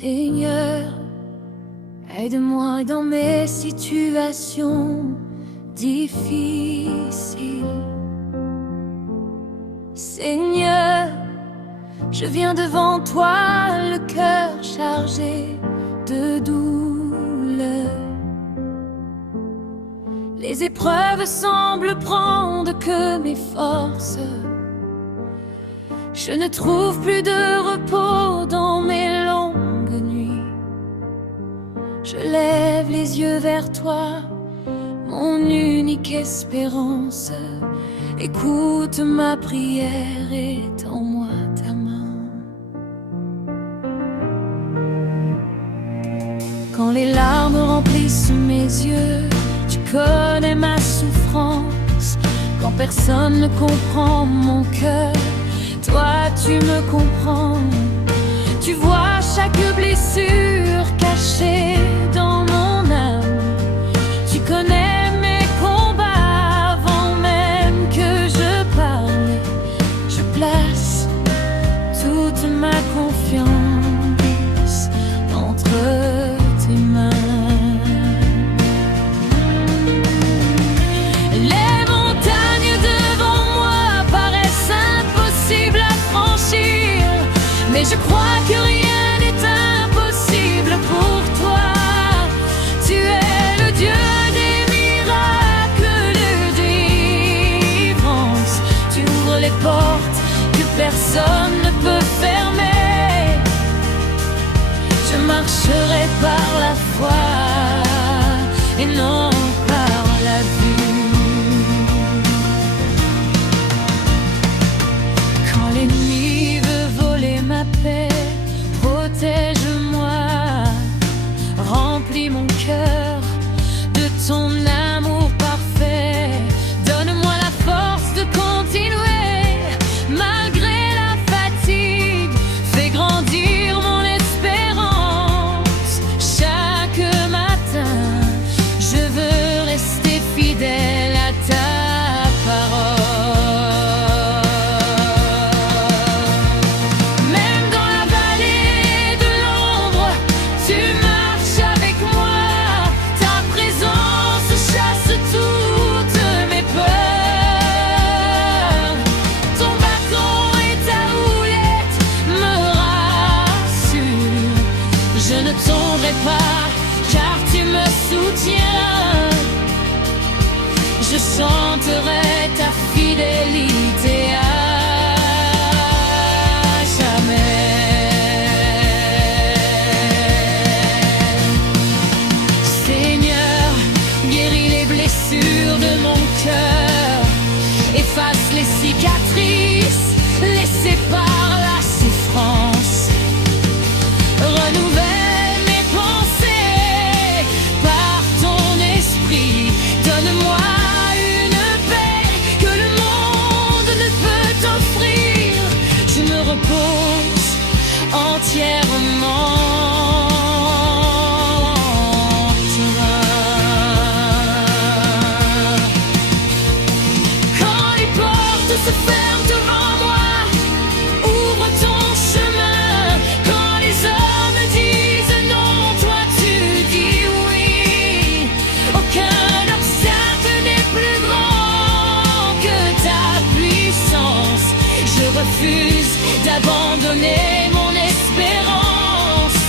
Seigneur, aide-moi dans mes situations difficiles. Seigneur, je viens devant toi, le cœur chargé de douleur. Les épreuves semblent prendre que mes forces. Je ne trouve plus de repos dans mes longues nuits. Je lève les yeux vers toi, mon unique espérance. Écoute ma prière et tends-moi ta main. Quand les larmes remplissent mes yeux, tu connais ma souffrance. Quand personne ne comprend mon cœur, toi tu me comprends. Tu vois chaque blessure cachée dans mon âme. Tu connais mes combats avant même que je parle. Je place toute ma confiance entre tes mains. Les montagnes devant moi paraissent impossibles à franchir, mais je crois que rien n'est impossible pour toi. Tu es le Dieu des miracles, de délivrance. Tu ouvres les portes que personne ne peut fermer. Je marcherai par la foi et non par la vue. Quand l'ennemi veut voler ma paix, protège-moi, remplis mon cœur de ton amour parfait. Donne-moi la force de continuer malgré la fatigue. Fais grandir mon espérance chaque matin. Je veux rester fidèle à ta parole. Même dans la vallée de l'ombre, tu marches avec moi. Ta présence chasse toutes mes peurs. Ton bâton et ta houlette me rassurent. Je ne tomberai pas car tu me soutiens. Je chanterai ta fidélité à jamais. Seigneur, guéris les blessures de mon cœur. Efface les cicatrices laissées par la souffrance. Renouvelle mes pensées par ton esprit. Donne-moi une paix que le monde ne peut t'offrir. Je me repose entièrement en toi. Quand les portes se ferment devant moi, ouvre ton chemin. Quand les hommes disent non, toi tu dis oui. Aucun obstacle n'est plus grand que ta puissance. Je refuse d'abandonner mon espérance.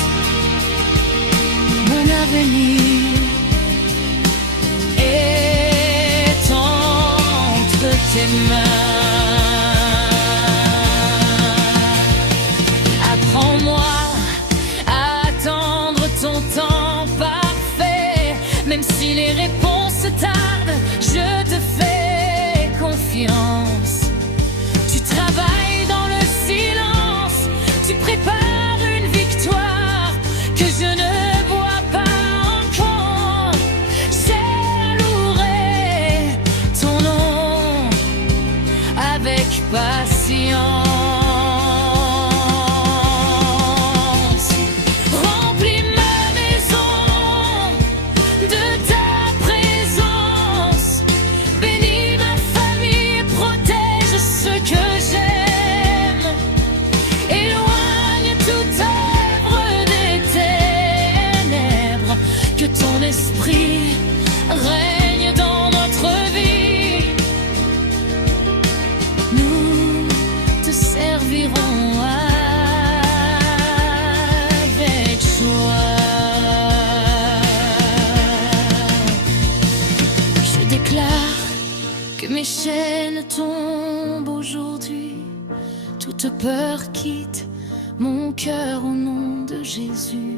Mon avenir est entre tes mains. Apprends-moi à attendre ton temps parfait. Même si les réponses tardent, je te fais confiance. Tu travailles dans le silence. Tu prépares une victoire que je ne vois pas encore. J'allouerai ton nom avec patience. Remplis ma maison de ta présence. Bénis ma famille, protège ton esprit règne dans notre vie. Nous te servirons avec joie. Je déclare que mes chaînes tombent aujourd'hui, toute peur quitte mon cœur au nom de Jésus.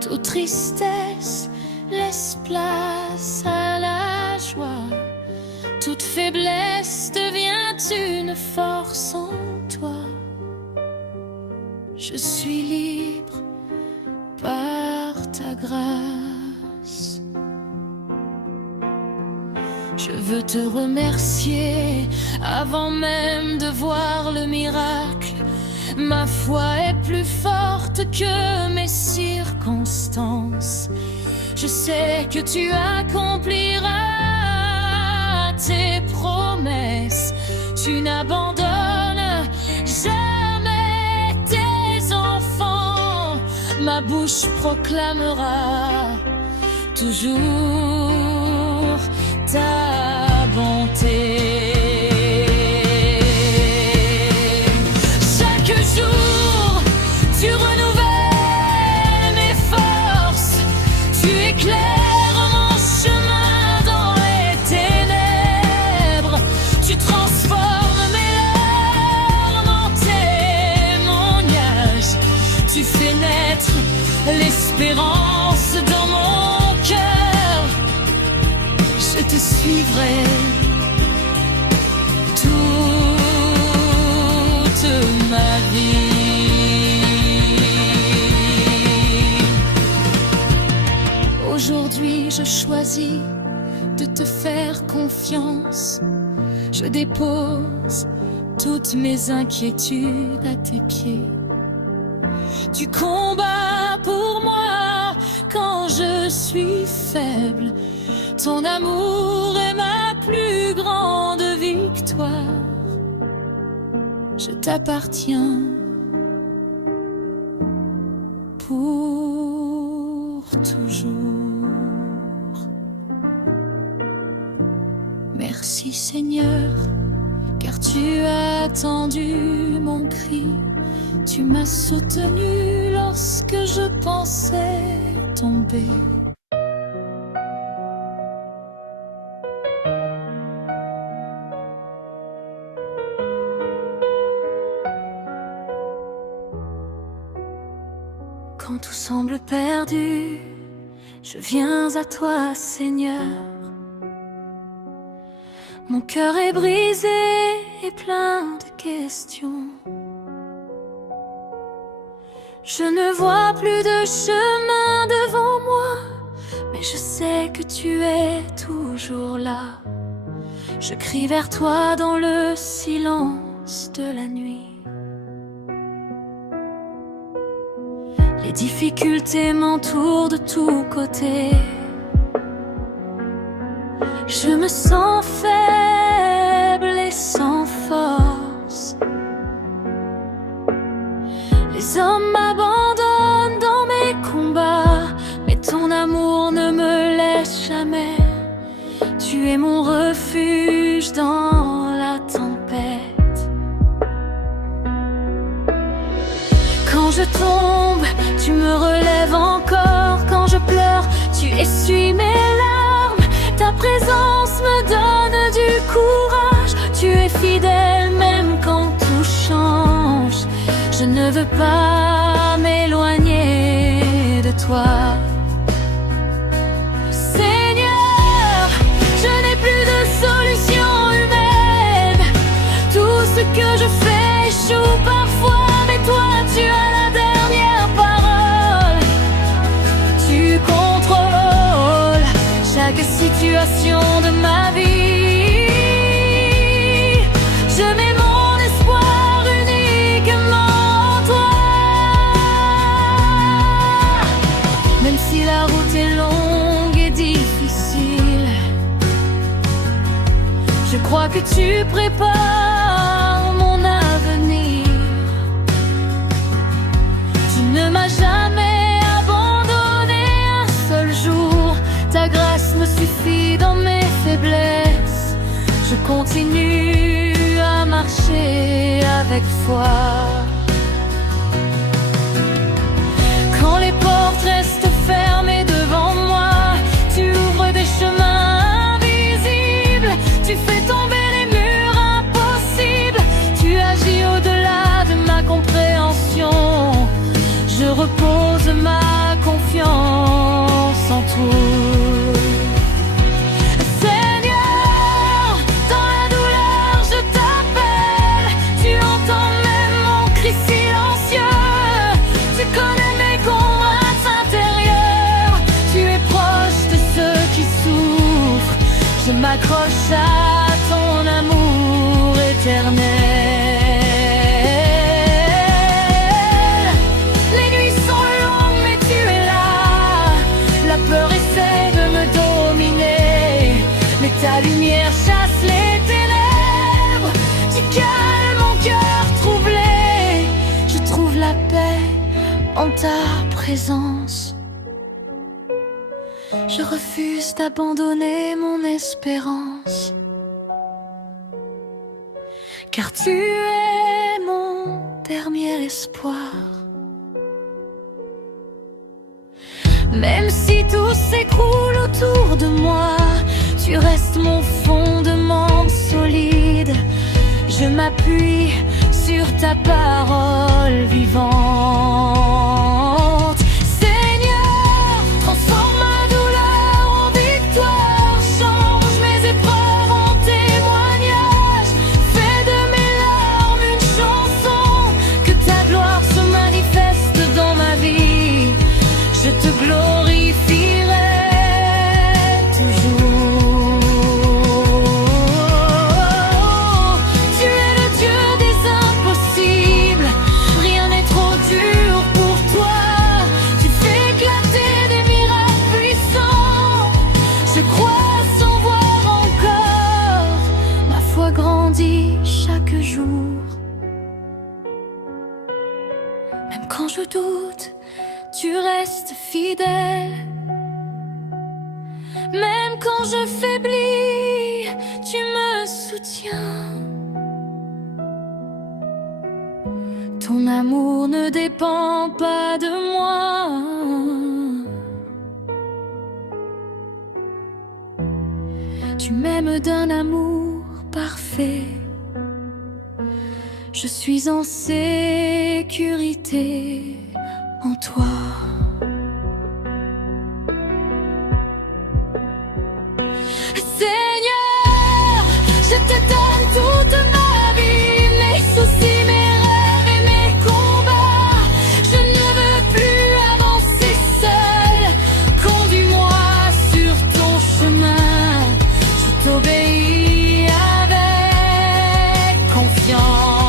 Toute tristesse laisse place à la joie, toute faiblesse devient une force en toi. Je suis libre par ta grâce. Je veux te remercier avant même de voir le miracle. Ma foi est plus forte que mes circonstances. Je sais que tu accompliras tes promesses. Tu n'abandonnes jamais tes enfants. Ma bouche proclamera toujours ta bonté. Tu renouvelles mes forces, tu éclaires mon chemin dans les ténèbres, tu transformes mes larmes en témoignages, tu fais naître l'espérance dans mon cœur. Je te suivrai toute ma vie. Aujourd'hui, je choisis de te faire confiance. Je dépose toutes mes inquiétudes à tes pieds. Tu combats pour moi quand je suis faible. Ton amour est ma plus grande victoire. Je t'appartiens pour toujours. Merci Seigneur, car tu as attendu mon cri. Tu m'as soutenu lorsque je pensais tomber. Quand tout semble perdu, je viens à toi, Seigneur. Mon cœur est brisé et plein de questions. Je ne vois plus de chemin devant moi, mais je sais que tu es toujours là. Je crie vers toi dans le silence de la nuit. Les difficultés m'entourent de tous côtés. Je me sens faible et sans force. Les hommes m'abandonnent dans mes combats, mais ton amour ne me laisse jamais. Tu es mon refuge dans la tempête. Quand je tombe, tu me relèves encore. Quand je pleure, tu essuies mes larmes. Ta présence me donne du courage. Tu es fidèle même quand tout change. Je ne veux pas m'éloigner de toi. Seigneur, je n'ai plus de solution humaine. Tout ce que je fais échoue parfois, mais toi tu as la dernière parole. Tu contrôles chaque situation de ma vie. Je mets mon espoir uniquement en toi. Même si la route est longue et difficile, je crois que tu prépares mon avenir. Tu ne m'as jamais abandonné faiblesse, je continue à marcher avec foi. Quand les portes restent fermées devant moi, tu ouvres des chemins invisibles, tu fais tomber les murs impossibles, tu agis au-delà de ma compréhension. Je repose ma confiance en toi. Je m'accroche à ton amour éternel. Les nuits sont longues mais tu es là. La peur essaie de me dominer, mais ta lumière chasse les ténèbres. Tu calmes mon cœur troublé. Je trouve la paix en ta présence. Je refuse d'abandonner mon espérance, car tu es mon dernier espoir. Même si tout s'écroule autour de moi, tu restes mon fondement solide. Je m'appuie sur ta parole vivante. Je te glorifierai toujours. Tu es le Dieu des impossibles, rien n'est trop dur pour toi. Tu fais éclater des miracles puissants. Je crois sans voir encore, ma foi grandit chaque jour. Même quand je doute, tu restes fidèle. Même quand je faiblis, tu me soutiens. Ton amour ne dépend pas de moi. Tu m'aimes d'un amour parfait. Je suis en sécurité en toi. Seigneur, je te donne toute ma vie, mes soucis, mes rêves et mes combats. Je ne veux plus avancer seul, conduis-moi sur ton chemin. Je t'obéis avec confiance.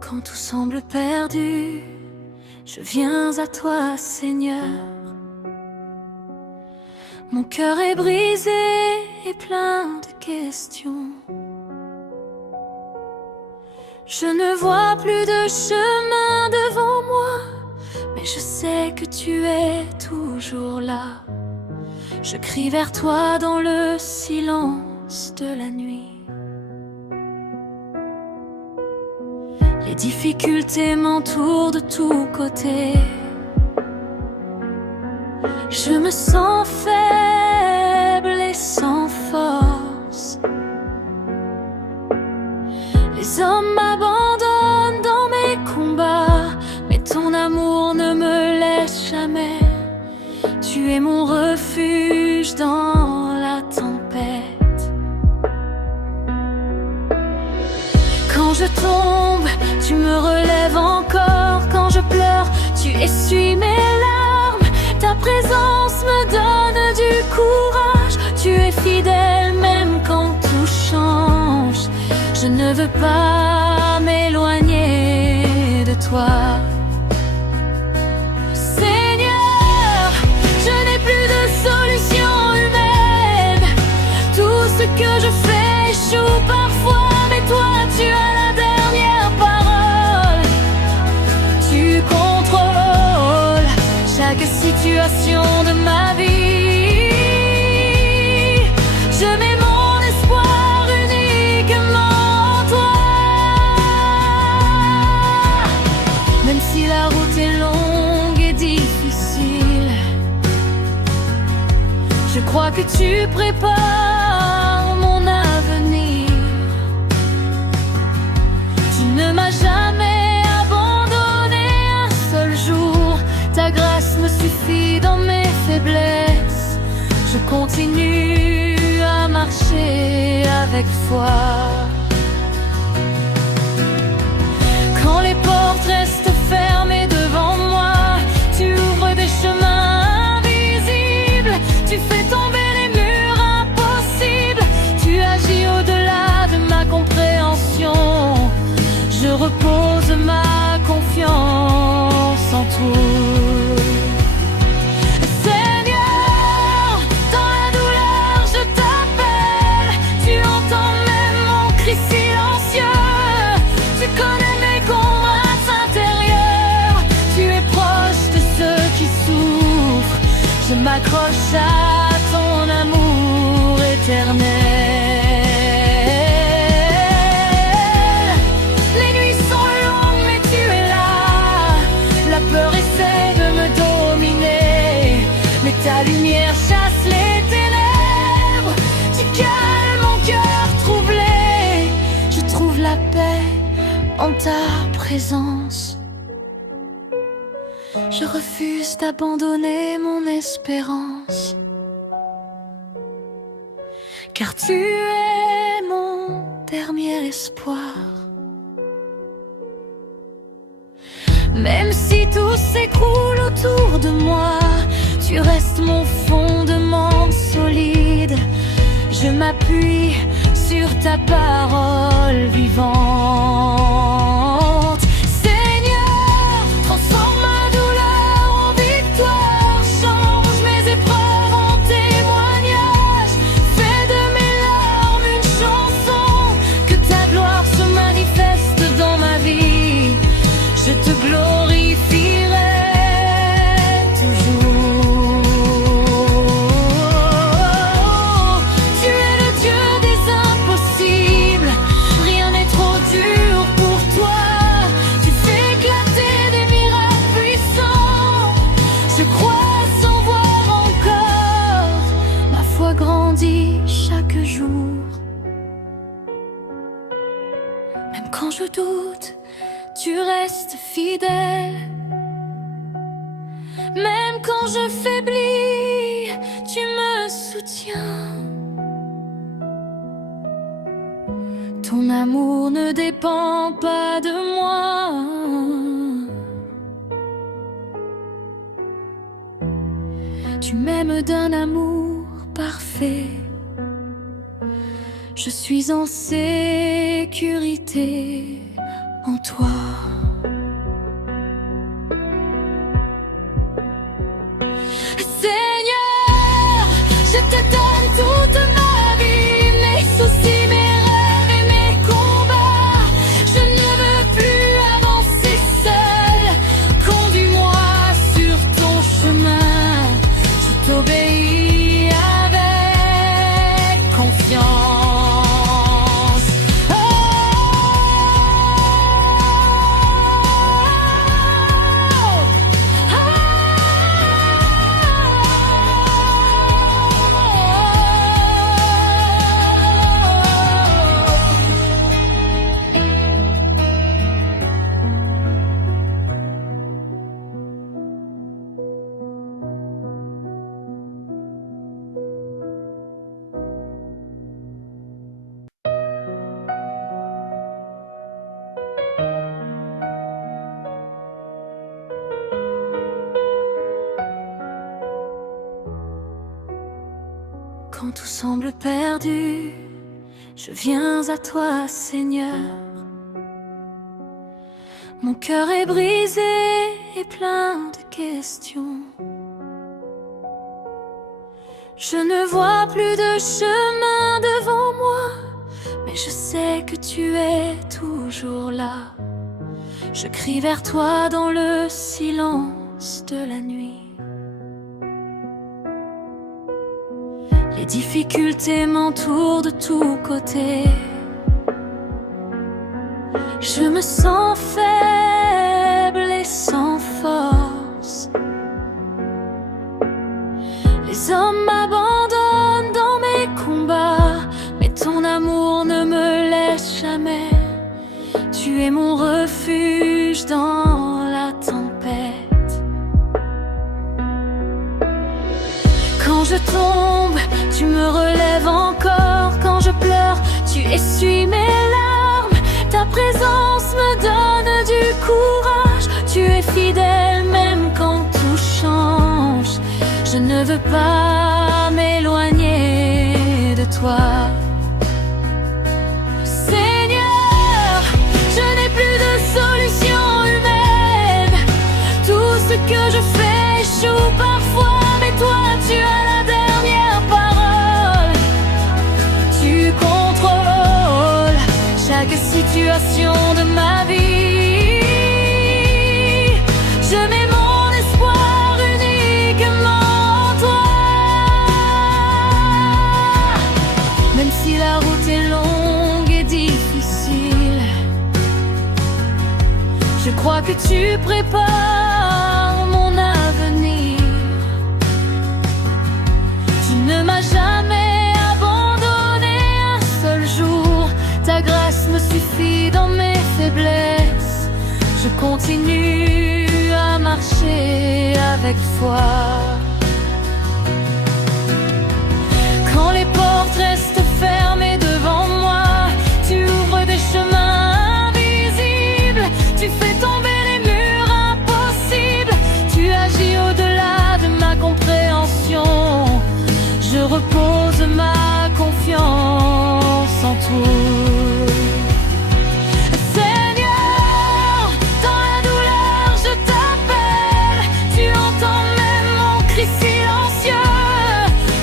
Quand tout semble perdu, je viens à toi, Seigneur. Mon cœur est brisé et plein de questions. Je ne vois plus de chemin devant moi, mais je sais que tu es toujours là. Je crie vers toi dans le silence de la nuit. Les difficultés m'entourent de tous côtés. Je me sens faible et sans force. Les hommes m'abandonnent dans mes combats, mais ton amour ne me laisse jamais. Tu es mon refuge dans la tempête. je tombe, tu me relèves encore. Quand je pleure, tu essuies mes larmes. Ta présence me donne du courage. Tu es fidèle même quand tout change. Je ne veux pas m'éloigner de toi. Seigneur, je n'ai plus de solution humaine. Tout ce que je fais échoue parfois, mais toi tu as la dernière parole. Tu contrôles chaque situation de ma vie. Je mets mon espoir uniquement en toi. Même si la route est longue et difficile, je crois que tu prépares mon avenir. Tu ne m'as jamais abandonné un seul jour. Ta grâce me suffit dans mes faiblesses. Je continue à marcher avec foi. Quand les portes restent fermées devant moi, tu ouvres des chemins invisibles. Tu fais tomber les murs impossibles. Tu agis au-delà de ma compréhension. Je repose ma confiance en toi. Seigneur, dans la douleur je t'appelle. Tu entends même mon cri silencieux. Tu connais mes combats intérieurs. Tu es proche de ceux qui souffrent. Je m'accroche à ton amour éternel. Les nuits sont longues mais tu es là. La peur essaie de me dominer, mais ta lumière chasse les ténèbres. Tu calmes mon cœur troublé. Je trouve la paix en ta présence. Je refuse d'abandonner mon espérance, car tu es mon dernier espoir. Même si tout s'écroule autour de moi, tu restes mon fondement solide. Je m'appuie sur ta parole vivante. Seigneur, transforme ma douleur en victoire. Change mes épreuves en témoignage. Fais de mes larmes une chanson. Que ta gloire se manifeste dans ma vie. Je te glorifierai toujours. Tu es le Dieu des impossibles. Rien n'est trop dur pour toi. Tu fais éclater des miracles puissants. Je crois sans voir encore. Ma foi grandit chaque jour. Même quand je doute, tu restes fidèle. Même quand je faiblis, tu me soutiens. Ton amour ne dépend pas de moi. Tu m'aimes d'un amour parfait. Je suis en sécurité en toi. Seigneur, je te donne toute ma vie, mes soucis, mes rêves et mes combats. Je ne veux plus avancer seul. Conduis-moi sur ton chemin. Je t'obéis avec confiance. Oh, tout semble perdu, je viens à toi, Seigneur. Mon cœur est brisé et plein de questions. Je ne vois plus de chemin devant moi, mais je sais que tu es toujours là. Je crie vers toi dans le silence de la nuit. Les difficultés m'entourent de tous côtés. Je me sens faible et sans force. Les hommes m'abandonnent dans mes combats, mais ton amour ne me laisse jamais. Tu es mon refuge dans la tempête. Quand je tombe, tu me relèves encore. Quand je pleure, tu essuies mes larmes. Ta présence me donne du courage. Tu es fidèle même quand tout change. Je ne veux pas m'éloigner de toi. Seigneur, je n'ai plus de solution humaine. Tout ce que je fais échoue parfois, mais toi tu as la dernière parole. Tu contrôles chaque situation de ma vie. Je mets mon espoir uniquement en toi. Même si la route est longue et difficile, je crois que tu prépares mon avenir. Tu ne m'as jamais abandonné un seul jour. Ta grâce me suffit dans mes faiblesses. Je continue à marcher avec foi. Quand les portes restent fermées devant moi, tu ouvres des chemins invisibles. Tu fais tomber les murs impossibles. Tu agis au-delà de ma compréhension. Je repose ma confiance en toi. Seigneur, dans la douleur je t'appelle. Tu entends même mon cri silencieux.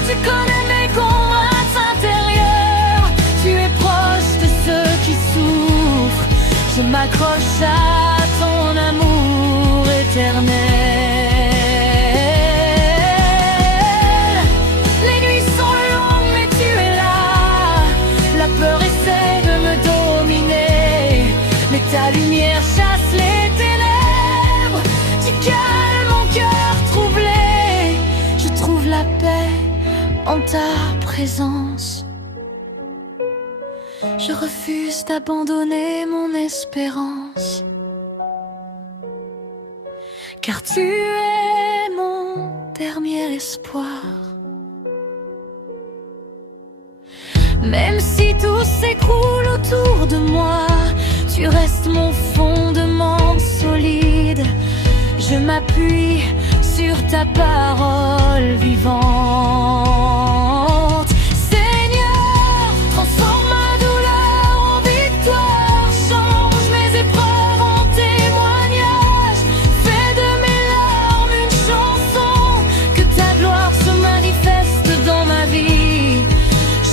Tu connais mes combats intérieurs. Tu es proche de ceux qui souffrent. Je m'accroche à ton amour éternel. Les nuits sont longues mais tu es là. La peur essaie de me dominer, mais ta lumière chasse les ténèbres. Tu calmes mon cœur troublé. Je trouve la paix en ta présence. Je refuse d'abandonner mon espérance, car tu es mon dernier espoir. Même si tout s'écroule autour de moi, tu restes mon fondement solide. Je m'appuie sur ta parole vivante. Seigneur, transforme ma douleur en victoire. Change mes épreuves en témoignage. Fais de mes larmes une chanson. Que ta gloire se manifeste dans ma vie.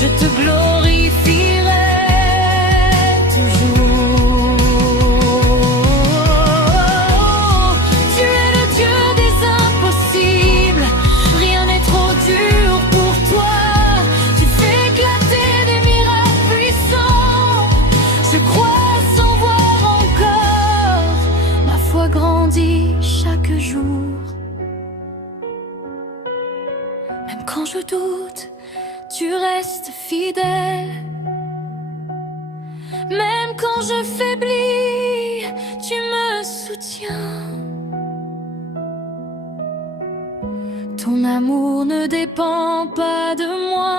Je te glorifierai toujours. Tu es le Dieu des impossibles. Rien n'est trop dur pour toi. Tu fais éclater des miracles puissants. Je crois sans voir encore. Ma foi grandit chaque jour. Même quand je doute, tu restes fidèle. Même quand je faiblis, tu me soutiens. Ton amour ne dépend pas de moi.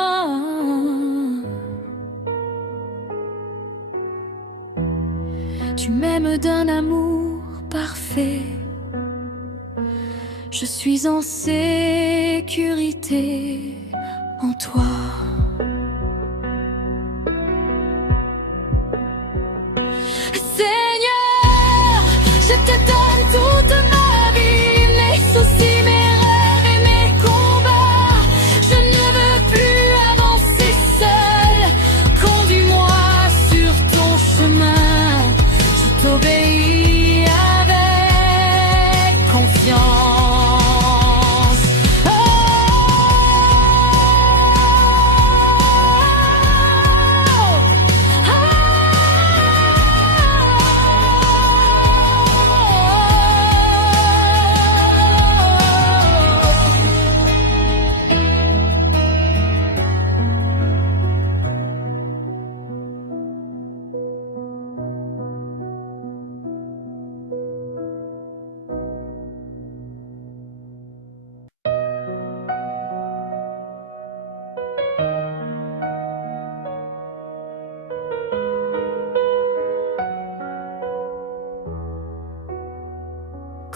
Tu m'aimes d'un amour parfait. Je suis en sécurité en toi.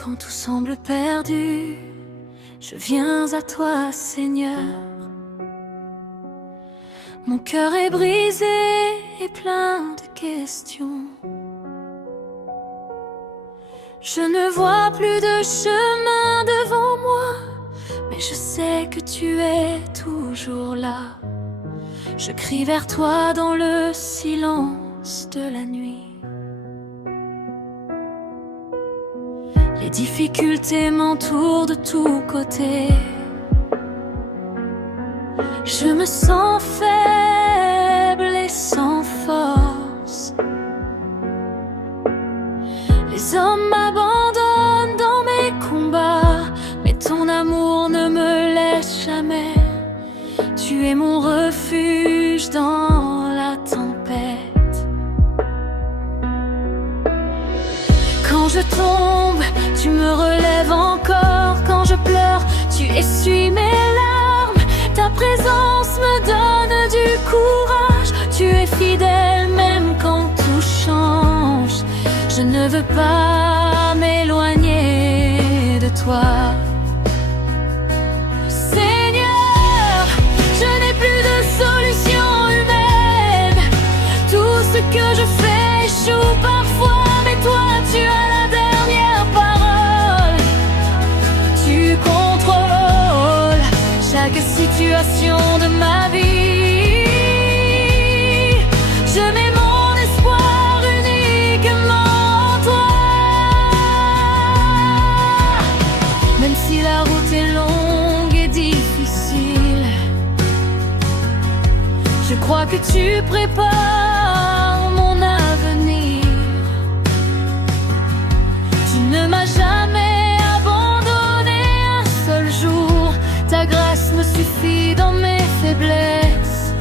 Quand tout semble perdu, je viens à toi, Seigneur. Mon cœur est brisé et plein de questions. Je ne vois plus de chemin devant moi, mais je sais que tu es toujours là. Je crie vers toi dans le silence de la nuit. Les difficultés m'entourent de tous côtés. Je me sens faible et sans force. Les hommes m'abandonnent dans mes combats, mais ton amour ne me laisse jamais. Tu es mon refuge dans la tempête. Quand je tombe, tu me relèves encore. Quand je pleure, tu essuies mes larmes. Ta présence me donne du courage. Tu es fidèle même quand tout change. Je ne veux pas m'éloigner de toi. Seigneur, je n'ai plus de solution humaine. Tout ce que je fais échoue parfois, mais toi tu as la dernière parole. Tu contrôles chaque situation de ma vie. Je mets mon espoir uniquement en toi. Même si la route est longue et difficile, je crois que tu prépares mon avenir. Tu ne m'as jamais abandonné un seul jour. Ta grâce me suffit dans mes faiblesses.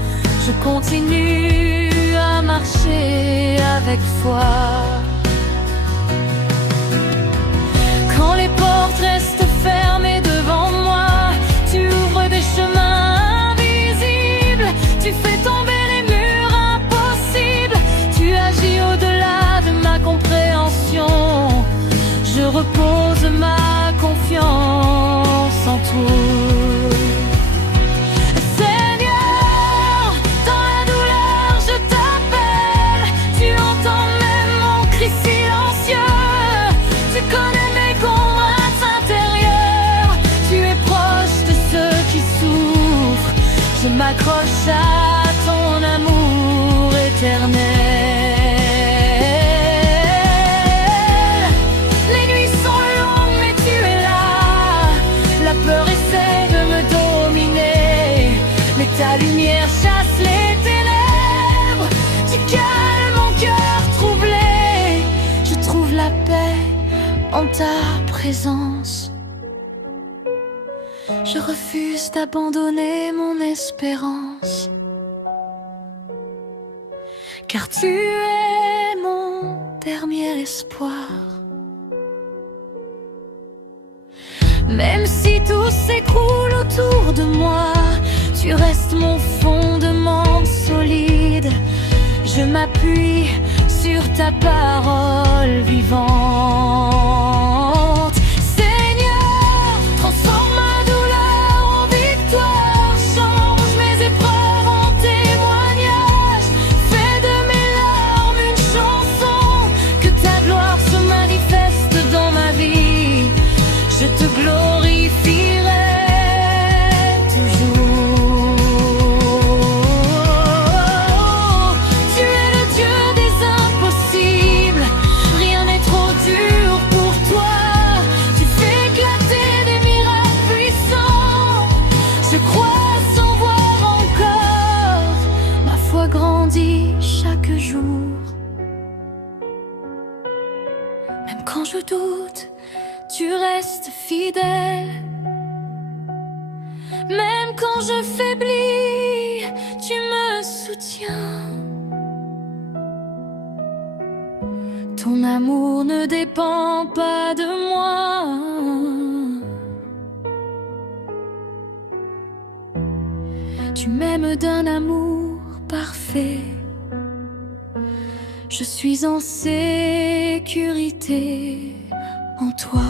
Je continue à marcher avec foi. Quand les portes restent fermées devant moi, tu ouvres des chemins invisibles. Tu fais tomber les murs impossibles. Tu agis au-delà de ma compréhension. Je repose ma confiance en toi. Seigneur, dans la douleur je t'appelle. Tu entends même mon cri silencieux. Tu connais mes combats intérieurs. Tu es proche de ceux qui souffrent. Je m'accroche à ton amour éternel. Les nuits sont longues mais tu es là. La peur essaie de me dominer, mais ta lumière chasse les ténèbres. Tu calmes mon cœur troublé. Je trouve la paix en ta présence. Je refuse d'abandonner mon espérance, car tu es mon dernier espoir. Même si tout s'écroule autour de moi, tu restes mon fondement solide. Je m'appuie sur ta parole vivante. Seigneur, transforme ma douleur en victoire. Change mes épreuves en témoignage. Fais de mes larmes une chanson. Que ta gloire se manifeste dans ma vie. Je te glorifierai toujours. Tu es le Dieu des impossibles. Rien n'est trop dur pour toi. Tu fais éclater des miracles puissants. Je crois sans voir encore. Ma foi grandit chaque jour. Même quand je doute, tu restes fidèle. Même quand je faiblis, tu me soutiens. Ton amour ne dépend pas de moi. Tu m'aimes d'un amour parfait. Je suis en sécurité en toi.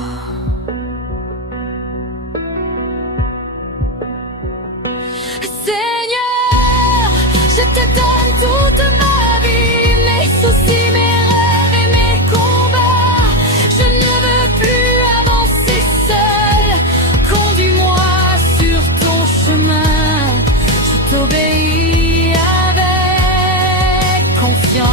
confiance.